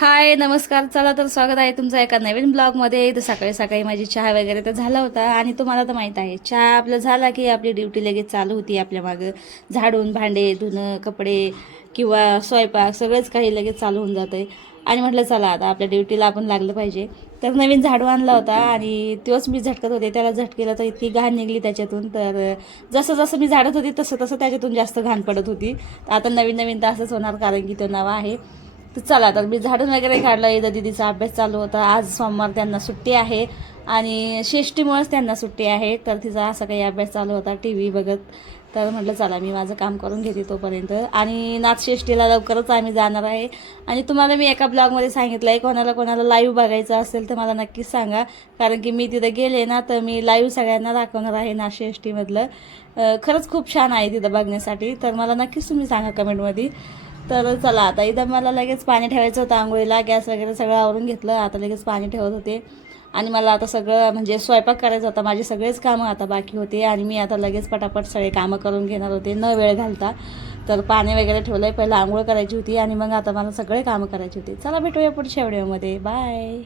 हाय नमस्कार. चला तर स्वागत आहे तुमचं एका नवीन ब्लॉगमध्ये. तर सकाळी सकाळी माझी चहा वगैरे तर झाला होता आणि तुम्हाला तर माहीत आहे चहा आपलं झाला की आपली ड्युटी लगेच चालू होती. आपल्या मागं झाडून भांडे धुणं कपडे किंवा स्वयंपाक सगळंच काही लगेच चालू होऊन जातं आहे. आणि म्हटलं चला आता आपल्या ड्युटीला आपण लागलं पाहिजे. तर नवीन झाडू आणला होता आणि तोच मी झटकत होते. त्याला झटकेला तर इतकी घाण निघली त्याच्यातून. तर जसं जसं मी झाडत होती तसं तसं त्याच्यातून जास्त घाण पडत होती. आता नवीन नवीन तर असंच होणार कारण की तो नवा आहे. तर चला तर मी झाडून वगैरे काढलं. इथं दिदीचा अभ्यास चालू होता. आज सोमवार त्यांना सुट्टी आहे आणि षष्टीमुळेच त्यांना सुट्टी आहे. तर तिचा असा काही अभ्यास चालू होता टी व्ही बघत. तर म्हटलं चला मी माझं काम करून घेते तोपर्यंत. आणि नाथषष्टीला लवकरच आम्ही जाणार आहे. आणि तुम्हाला मी एका ब्लॉगमध्ये सांगितलं आहे कोणाला कोणाला लाईव्ह बघायचं असेल तर मला नक्कीच सांगा. कारण की मी तिथं गेले ना तर मी लाईव्ह सगळ्यांना दाखवणार आहे नाथषष्टीमधलं. खरंच खूप छान आहे तिथं बघण्यासाठी. तर मला नक्कीच तुम्ही सांगा कमेंटमध्ये. तर चला आता इथं मला लगेच पाणी ठेवायचं होतं आंघोळीला. गॅस वगैरे सगळं आवरून घेतलं. आता लगेच पाणी ठेवत होते आणि मला आता सगळं म्हणजे स्वयंपाक करायचा होता. माझे सगळेच कामं आता बाकी होते आणि मी आता लगेच पटापट सगळे कामं करून घेणार होते न वेळ घालता. तर पाणी वगैरे ठेवलं आहे. पहिलं आंघोळ करायची होती आणि मग आता मला सगळे कामं करायची होती. चला भेटूया पुढच्या व्हिडिओमध्ये. बाय.